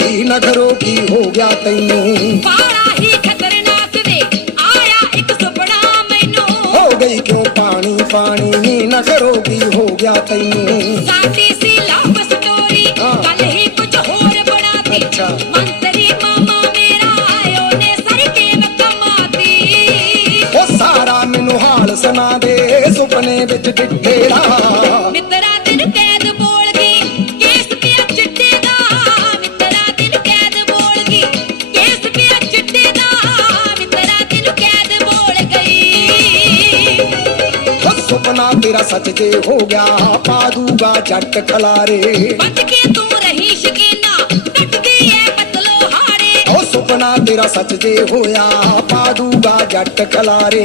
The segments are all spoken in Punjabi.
ਤੇਰੀ ਨਖਰੋ ਕੀ ਹੋ ਗਿਆ ਤੈਨੂੰ? ਬਾੜਾ ਹੀ ਖਤਰਨਾਕ ਵੇ ਆਇਆ ਇੱਕ ਸੁਪਨਾ ਮੈਨੂੰ। ਹੋ ਗਈ ਕਿਉਂ ਪਾਣੀ ਪਾਣੀ? ਨਖਰੋ ਕੀ ਹੋ ਗਿਆ ਤੈਨੂੰ? ਸਾਡੀ ਸੀ ਲਵ ਸਟੋਰੀ। ਕੱਲ ਹੀ ਕੁਝ ਹੋਰ ਬਣਾਤੀ। ਮੰਤਰੀ ਮਾਮਾ ਮੇਰਾ ਆਇਓ ਨੇ ਸਾਰੀ ਟੀਮ ਕਮਾਤੀ। ਉਹ ਸਾਰਾ ਮੈਨੂੰ ਹਾਲ ਸੁਣਾ ਦੇ ਸੁਪਨੇ ਵਿੱਚ ਡਿੱਠੇ ਦਾ ਸੁਪਨਾ ਤੇਰਾ ਸੱਚ ਜੇ ਹੋ ਗਿਆ ਪਾ ਦੂਗਾ ਜੱਟ ਖਲਾਰੇ। ਸੁਪਨਾ ਤੇਰਾ ਸੱਚ ਜੇ ਹੋਇਆ ਪਾ ਦੂਗਾ ਜੱਟ ਖਲਾਰੇ।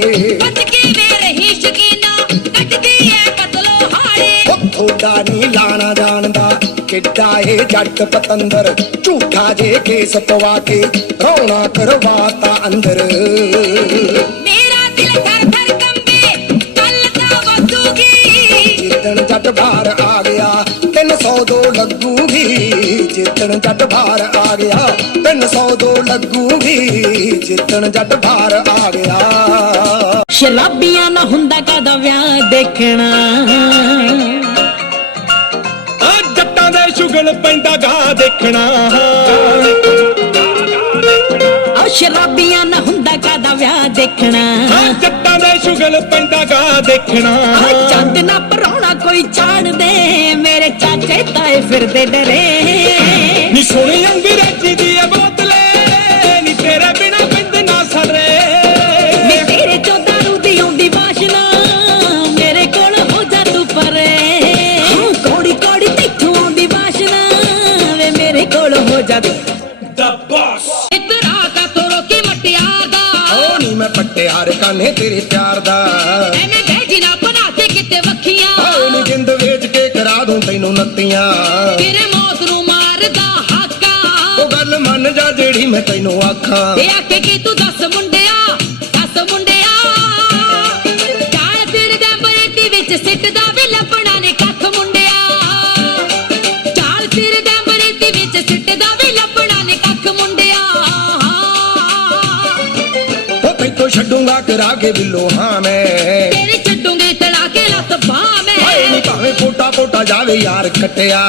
ਥੋੜਾ ਨੀ ਲਾਣਾ ਜਾਣਦਾ ਕਿੱਡਾ ਇਹ ਜੱਟ ਪਤੰਦਰ। ਝੂਠਾ ਜੇ ਕੇਸ ਪਵਾ ਕੇ ਰੌਣਾ ਕਰਵਾਤਾ ਅੰਦਰ। ਦੋ ਲੱਗੂਗੀ ਜਿੱਦਣ ਜੱਟ ਬਾਹਰ ਆ ਗਿਆ। 300 ਦੋ ਲੱਗੂਗੀ ਜਿੱਦਣ ਜੱਟ ਬਾਹਰ ਆ ਗਿਆ। ਸ਼ਰਾਬੀਆਂ ਨਾ ਹੁੰਦਾ ਕਦਾ ਵਿਆਹ ਦੇਖਣਾ? ਆ ਜੱਟਾਂ ਦੇ ਸ਼ੁਗਲ ਪੈਂਦਾ ਗਾ ਦੇਖਣਾ। ਆ ਸ਼ਰਾਬੀਆਂ ਨਾ ਹੁੰਦਾ ਕਦਾ ਵਿਆਹ ਦੇਖਣਾ? ਆ ਜੱਟਾਂ ਦੇ ਸ਼ੁਗਲ ਪੈਂਦਾ ਗਾ ਦੇਖਣਾ। ਆ ਚੰਦ ਨਾ ਪਰੌਣਾ ਕੋਈ ਚਾਣ ਦੇ ਮੇਰੇ ਚਾਚੇ ਤਾਏ ਫਿਰਦੇ ਡਰੇ। ਨੀ ਸੋਹਣੀ ਅੰਗਰੇਜ਼ੀ ਦੀ ਬੋਤਲੇ ਨੀ ਤੇਰੇ ਬਿਨਾ ਬਿੰਦ ਨਾ ਸਰੇ ਵੇ ਤੇਰੇ ਚੋਂ ਦਾਰੂ ਦੀ ਆਉਂਦੀ ਵਾਸ਼ਨਾ ਮੇਰੇ ਕੋਲ ਹੋ ਜਾ ਤੂੰ ਪਰੇ। ਹਾਂ। ਕੋੜੀ ਕੋੜੀ ਤੈਥੋਂ ਆਉਂਦੀ ਵਾਸ਼ਨਾ ਵੇ ਮੇਰੇ ਕੋਲ ਹੋ ਜਾ ਤੂੰ ਦਾ ਬਾਸ ਇਤਰਾ ਕਾ ਤੋਰੋ ਕੀ ਮਟਿਆਰ ਦਾ। ਓ ਨੀ ਮੈਂ ਪੱਟਿਆਰ ਕਾਨੇ ਤੇਰੇ ਪਿਆਰ ਨੱਤੀਆਂ ਤੇਰੇ ਮੌਤ ਨੂੰ ਮਾਰਦਾ ਹਾਕਾ। ਉਹ ਗੱਲ ਮੰਨ ਜਾ ਜਿਹੜੀ ਮੈਂ ਤੈਨੂੰ ਆਖਾਂ। ਇਹ ਆਖੇ ਕਿ ਤੂੰ ਦੱਸ ਮੁੰਡਿਆ ਦੱਸ ਮੁੰਡਿਆ। ਕਾਲ ਫਿਰ ਦੇ ਬਰੇਤੀ ਵਿੱਚ ਸਿੱਟਦਾ ਵੀ ਲੱਭਣਾ ਨੇ ਕੱਖ ਮੁੰਡਿਆ। ਕਾਲ ਫਿਰ ਦੇ ਬਰੇਤੀ ਵਿੱਚ ਸਿੱਟਦਾ ਵੀ ਲੱਭਣਾ ਨੇ ਕੱਖ ਮੁੰਡਿਆ। ਉਹ ਤੈਨੂੰ ਛੱਡੂਗਾ ਕਰਾ ਕੇ ਬਿੱਲੋ ਹਾਂ ਮੈਂ। ਫੋਟਾ ਜਾਵੇ ਯਾਰ ਖੱਟਿਆ।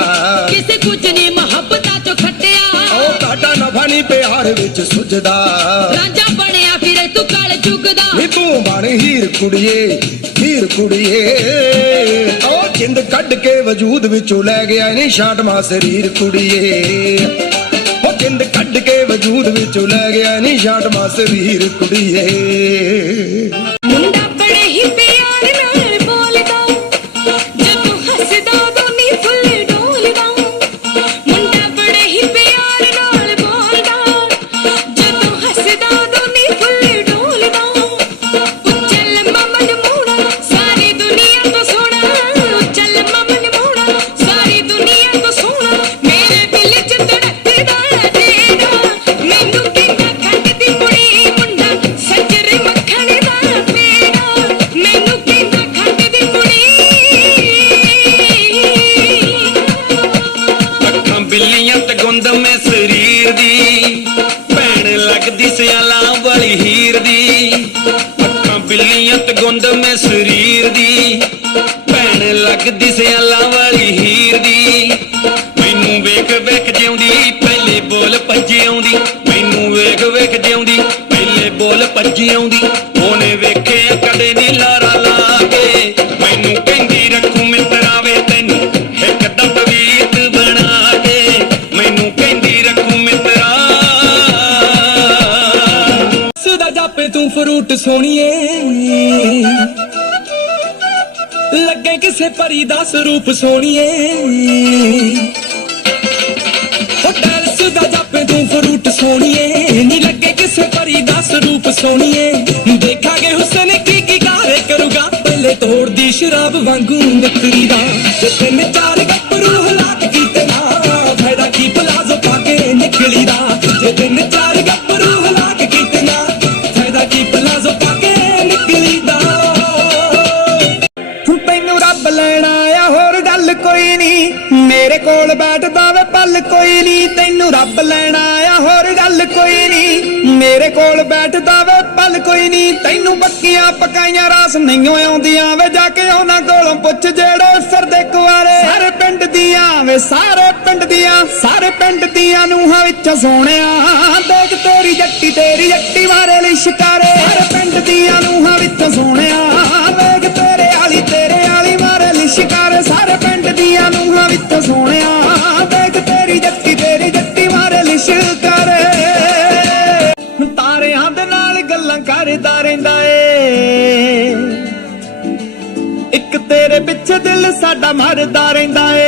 ਕਿਸੇ ਕੁਝ ਨਹੀਂ ਮੁਹੱਬਤਾਂ ਚੋਂ ਖੱਟਿਆ। ਉਹ ਕਾਟਾ ਨਫਾ ਨਹੀਂ ਪਿਆਰ ਵਿੱਚ ਸੁੱਜਦਾ ਰਾਂਝਾ ਬਣਿਆ ਫਿਰੇ ਤੂੰ ਕਾਲ ਚੁਗਦਾ ਨੀ ਤੂੰ ਬਣ ਹੀਰ ਕੁੜੀਏ ਹੀਰ ਕੁੜੀਏ। ਉਹ ਜਿੰਦ ਕੱਢ ਕੇ ਵਜੂਦ ਵਿੱਚੋਂ ਲੈ ਗਿਆ ਨੀ ਛਾਟ ਮਾ ਸਰੀਰ ਕੁੜੀਏ। ਉਹ ਜਿੰਦ ਕੱਢ ਕੇ ਵਜੂਦ ਵਿੱਚੋਂ ਲੈ ਗਿਆ ਨੀ ਛਾਟ ਮਾ ਸਰੀਰ ਕੁੜੀਏ। ਭੈਣ ਲੱਗਦੀ ਸਿਆਲਾਂ ਵਾਲੀ ਹੀਰ ਦੀ। ਮੈਨੂੰ ਵੇਖ ਵੇਖ ਜਿਉਂਦੀ, ਪਹਿਲੇ ਬੋਲ ਭੱਜੀ ਆਉਂਦੀ। ਮੈਨੂੰ ਵੇਖ ਵੇਖ ਜਿਉਂਦੀ, ਪਹਿਲੇ ਬੋਲ ਭੱਜੀ ਆਉਂਦੀ। ਉਹਨੇ ਵੇਖਿਆ ਕਦੇ ਨੀ ਲਾਰਾ ਲਾ ਕੇ ਮੈਨੂੰ ਕਹਿੰਦੀ ਰੱਖੂ ਮਿੱਤਰਾ ਵੇ ਤੈਨੂੰ, ਇੱਕ ਦੰਦ ਬਣਾ ਕੇ ਮੈਨੂੰ ਕਹਿੰਦੀ ਰੱਖੂ ਮਿੱਤਰਾ ਸਦਾ ਜਾਪੇ ਤੂੰ ਫਰੂਟ ਸੋਣੀਏ ਲੱਗੇ ਕਿਸੇ ਪਰੀ ਦਾ ਸਰੂਪ ਸੋਣੀਏ। ਹੋਟਲ ਸਦਾ ਜਾਪੇ ਤੂੰ ਫਰੂਟ ਸੋਣੀਏ। ਨੀ ਲੱਗੇ ਕਿਸੇ ਪਰੀ ਦਾ ਸਰੂਪ ਸੋਣੀਏ। ਦੇਖਾਂਗੇ ਹੁਸਨ ਕੀ ਕੀ ਕਾਰੇ ਕਰੂਗਾ। ਪਹਿਲੇ ਤੋੜਦੀ ਸ਼ਰਾਬ ਵਾਂਗੂ ਨਕਰੀ ਦਾ। ਜੇ ਤਿੰਨ ਚਾਰ ਕੋਈ ਨਹੀਂ ਤੈਨੂੰ ਰੱਬ ਲੈਣਾ ਆ, ਹੋਰ ਗੱਲ ਕੋਈ ਨਹੀਂ ਮੇਰੇ ਕੋਲ ਬੈਠਦਾ ਵੇ, ਪਲ ਕੋਈ ਨਹੀਂ ਤੈਨੂੰ ਬੱਕੀਆਂ ਪਕਾਈਆਂ ਰਾਸ ਨਹੀਂ ਆਉਂਦੀਆਂ ਵੇ, ਜਾ ਕੇ ਉਹਨਾਂ ਕੋਲੋਂ ਪੁੱਛ ਜਿਹੜੇ ਸਰ ਦੇ ਕੁਆਰੇ। ਸਾਰੇ ਪਿੰਡ ਦੀਆਂ ਵੇ, ਸਾਰੇ ਪਿੰਡ ਦੀਆਂ, ਸਾਰੇ ਪਿੰਡ ਦੀਆਂ ਨੂੰਹਾਂ ਵਿੱਚ ਸੋਹਣਿਆ। ਦੇਖ ਤੇਰੀ ਜੱਟੀ ਤੇਰੀ ਜੱਟੀ ਮਾਰੇ ਲਈ ਸ਼ਿਕਾਰੇ। ਕਰਦਾ ਰਹਿੰਦਾ ਏ। ਇੱਕ ਤੇਰੇ ਪਿੱਛੇ ਦਿਲ ਸਾਡਾ ਮਰਦਾ ਰਹਿੰਦਾ ਏ।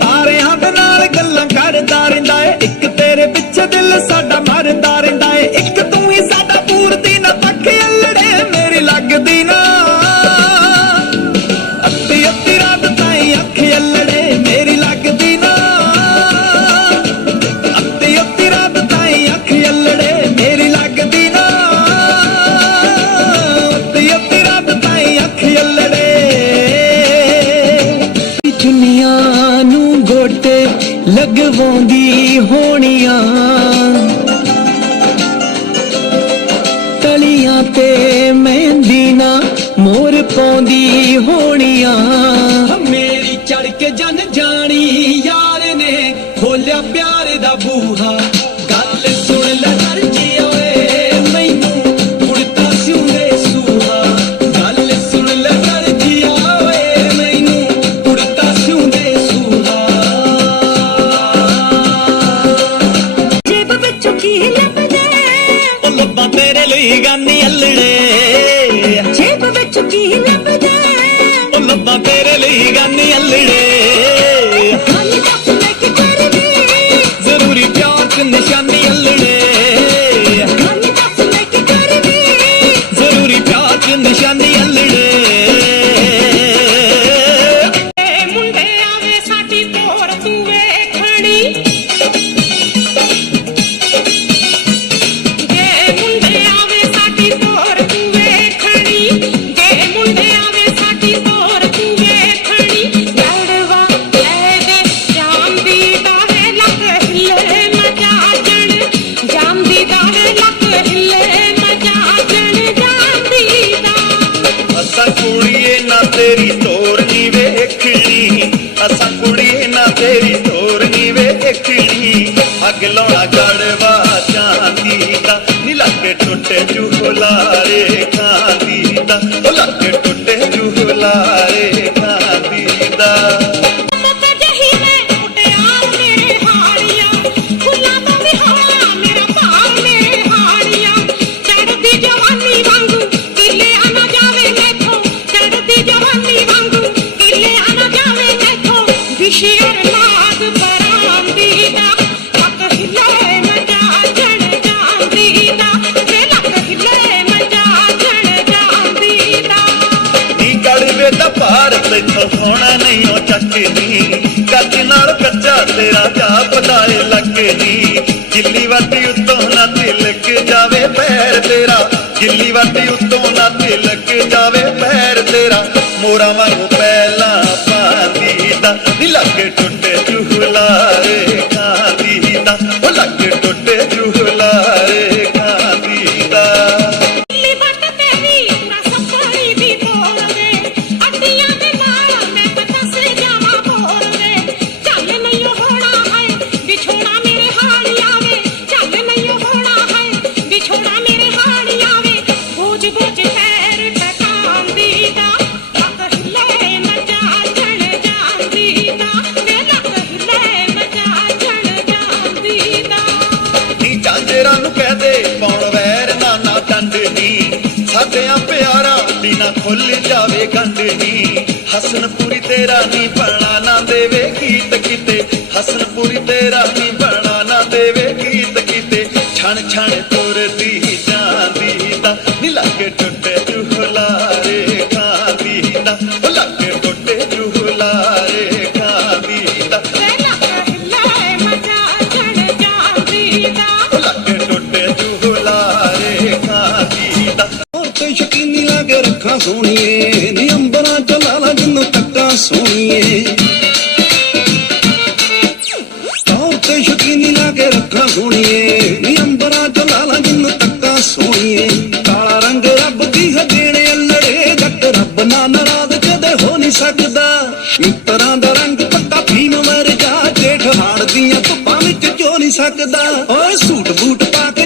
ਤਾਰਿਆਂ ਦੇ ਨਾਲ ਗੱਲਾਂ ਕਰਦਾ ਰਹਿੰਦਾ ਏ। ਇੱਕ ਤੇਰੇ ਪਿੱਛੇ ਦਿਲ ਸਾਡਾ ছোটে জুহলারে কাঁদিতা ਸੋਹਣਾ ਨਹੀਂ ਉਹ ਚੱਕੇ ਨੀ ਕੱਚ ਨਾਲ ਕੱਚਾ ਤੇਰਾ ਜਾ ਪਤਾਏ ਲੱਗੇ ਨੀ ਗਿੱਲੀ ਵਾਟੀ ਉੱਤੋਂ ਨਾ ਤਿਲਕ ਜਾਵੇ ਪੈਰ ਤੇਰਾ। ਗਿੱਲੀ ਵਾਟੀ ਉੱਤੋਂ ਨਾ ਤਿਲਕ ਜਾਵੇ ਪੈਰ ਤੇਰਾ। ਮੋਰਾ ਵਾਂਗੂ ਪਹਿਲਾ ਪਾਦੀ ਦਾ। ਨੀ ਲੱਗੇ ਤੇਰਾ ਨਹੀਂ ਬਣਾ ਨਾ ਦੇਵੇ ਗੀਤ ਕਿਤੇ। ਹਸਨਪੁਰੀ ਤੇਰਾ ਨਹੀਂ ਬਣਾ ਨਾ ਦੇਵੇ ਗੀਤ ਕਿਤੇ। ਛਣ ਛਣ ਤੁਰਦੀ ਜਾਂਦੀ ਤਾਂ ਨੀ ਲੱਗੇ ਟੁੱਟੇ ਜੁਹਲਾਰੇ ਖਾਂਦੀ ਤਾਂ ਉਹ ਲੱਗੇ ਟੁੱਟੇ ਜੁਹਲਾਰੇ ਖਾਂਦੀ ਤਾਂ ਸੋਹਣੀਏ। ਸੋਣੀਏ। ਕਾਲਾ ਰੰਗ ਰੱਬ ਦੀ ਹਦੇਣੇ ਅਲੜੇ ਜੱਟ ਰੱਬ ਨਾ ਨਾਰਾਜ਼ ਕਦੇ ਹੋ ਨਹੀਂ ਸਕਦਾ। ਮਿੱਤਰਾਂ ਦਾ ਰੰਗ ਪੱਕਾ ਭੀਮ ਮਰ ਜਾ ਜੇਠ ਹਾੜ ਦੀਆਂ ਧੁੱਪਾਂ ਵਿੱਚ ਚੋ ਨਹੀਂ ਸਕਦਾ। ਓਏ ਸੂਟ ਬੂਟ ਪਾ ਕੇ